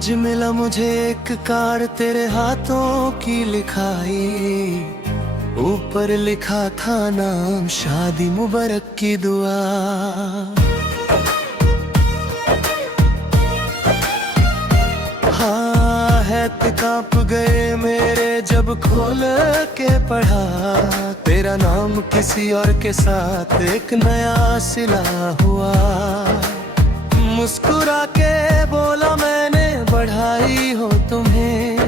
आज मिला मुझे एक कार्ड तेरे हाथों की लिखाई, ऊपर लिखा था नाम, शादी मुबारक की दुआ। हाँ है कांप गए मेरे जब खोल के पढ़ा, तेरा नाम किसी और के साथ एक नया सिला हुआ। मुस्कुरा के बोला मैंने बढ़ाई हो तुम्हें,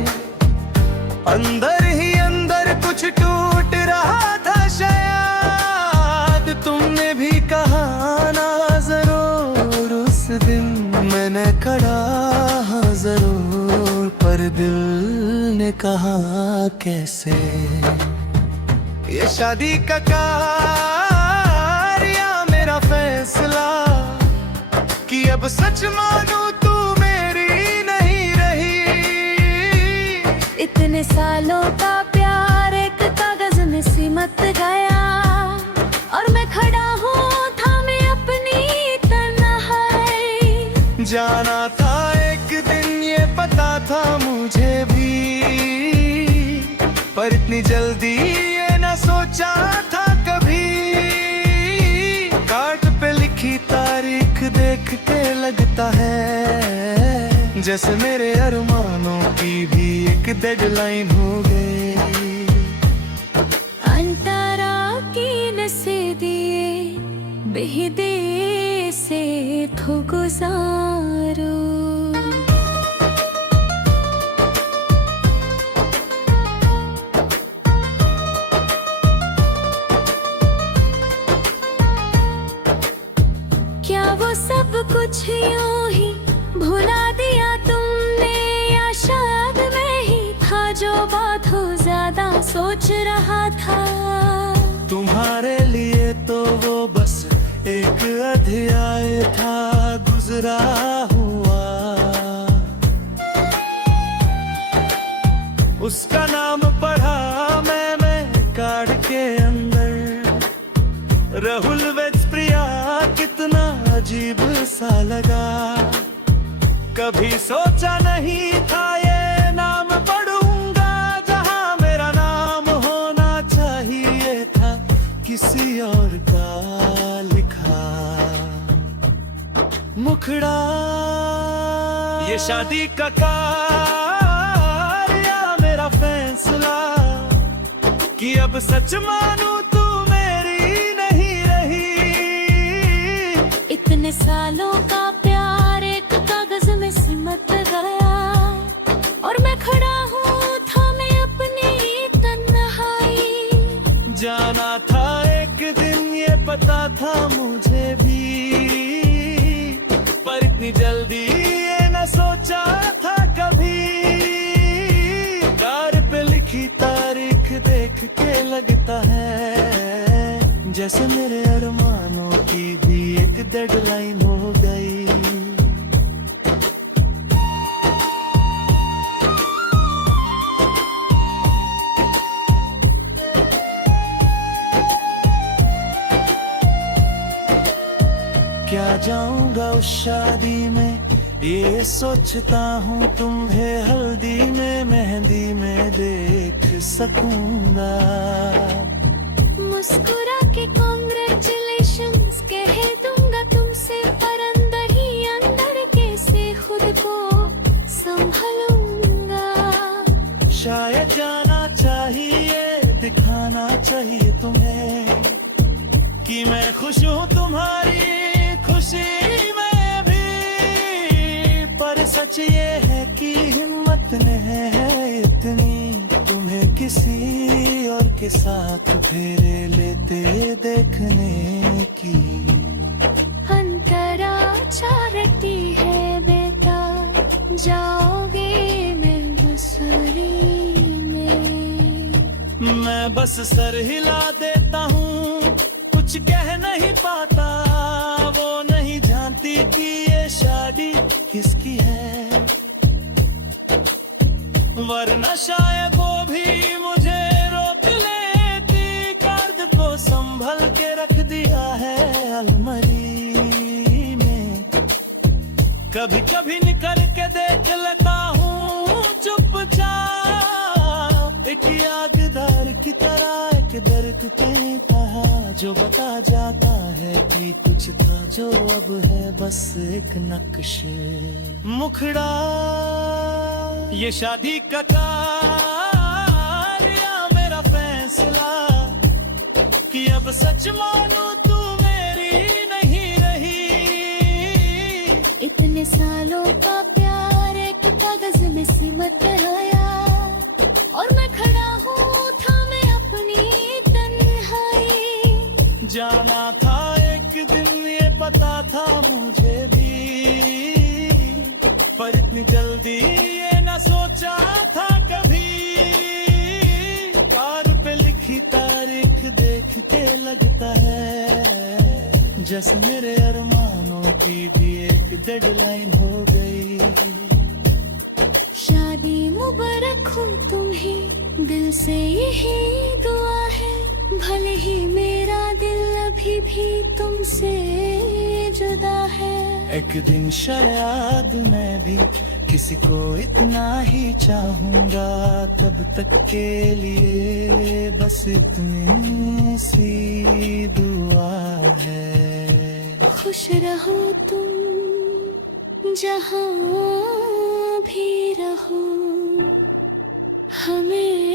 अंदर ही अंदर कुछ टूट रहा था शायद। तुमने भी कहा ना जरूर उस दिन, मैंने कहा हाँ जरूर, पर दिल ने कहा कैसे। ये शादी का कार्य या मेरा फैसला कि अब सच मानूं तू मेरी नहीं रही। इतने सालों का प्यार एक कागज में सिमट गया, और मैं खड़ा हूँ थामे अपनी तन्हाई। जाना था एक दिन ये पता था मुझे भी, पर इतनी जल्दी ये न सोचा था कभी। कार्ड पे लिखी तारीख देख के लगता है जैसे मेरे अरमानों की भी एक डेडलाइन हो गई। अंतरा की नसे दिए बेहदे से थो गुजारो। क्या वो सब कुछ यूं ही भुला दिया तुमने, या शायद मैं ही था जो बात हो ज्यादा सोच रहा था। तुम्हारे लिए तो वो बस एक अध्याय था गुजरा हुआ, उसका नाम पढ़ा मैंने कार्ड के अंदर, राहुल वेज प्रिया। कितना अजीब सा लगा, कभी सोचा नहीं था ये नाम पढ़ूंगा, जहां मेरा नाम होना चाहिए था किसी और का लिखा मुखड़ा। ये शादी का कार्य या मेरा फैसला कि अब सच मानूं तू मेरी नहीं रही। इतने सालों का प्यार एक कागज में सिमट गया, और मैं खड़ा हूँ थामे अपनी तन्हाई। जाना था एक दिन ये पता था मुझे भी, पर इतनी जल्दी ये न सोचा था कभी। कार्ड पे लिखी तारीख देख के लगता है जैसे मेरे अरमानों की भी एक डेडलाइन हो गई। क्या जाऊंगा उस शादी में ये सोचता हूँ, तुम्हें हल्दी में मेहंदी में देख सकूंगा। मुस्कुरा के कांग्रेचुलेशंस कह दूंगा तुमसे, पर अंदर ही अंदर कैसे खुद को संभलूंगा। शायद जाना चाहिए, दिखाना चाहिए तुम्हें कि मैं खुश हूँ तुम्हारी खुशी में भी, पर सच ये है कि हिम्मत नहीं है इतनी तुम्हें किसी और के साथ फेरे लेते देखने की। अंतरा चाहती है बेटा, जाओगे मैं बसरी में। मैं बस सर हिला देता हूँ, कुछ कह नहीं पाता। वो नहीं जानती कि ये शादी किसकी है, वरना शायद वो भी मुझे रोक लेती। कार्ड को संभल के रख दिया है अलमारी में, कभी कभी निकल के देख लेता एक यादगार की तरह एक दर्द पे कहा जो बता जाता है कि कुछ था जो अब है बस एक नक्श मुखड़ा ये शादी का कार्य मेरा फैसला कि अब सच मानो तू मेरी नहीं रही। इतने सालों का प्यार एक कागज में सिमट गया और मैं खड़ा हूँ थामे अपनी तन्हाई। जाना था एक दिन ये पता था मुझे भी पर इतनी जल्दी ये न सोचा था कभी। कार पे लिखी तारीख देख के लगता है जैसे मेरे अरमानों की भी एक डेडलाइन हो गई। शादी मुबारक हो तुम्हें दिल से यही दुआ है भले ही मेरा दिल अभी भी तुमसे जुदा है। एक दिन शायद मैं भी किसी को इतना ही चाहूंगा तब तक के लिए बस इतनी सी दुआ है। खुश रहो तुम जहाँ भी रहो हमें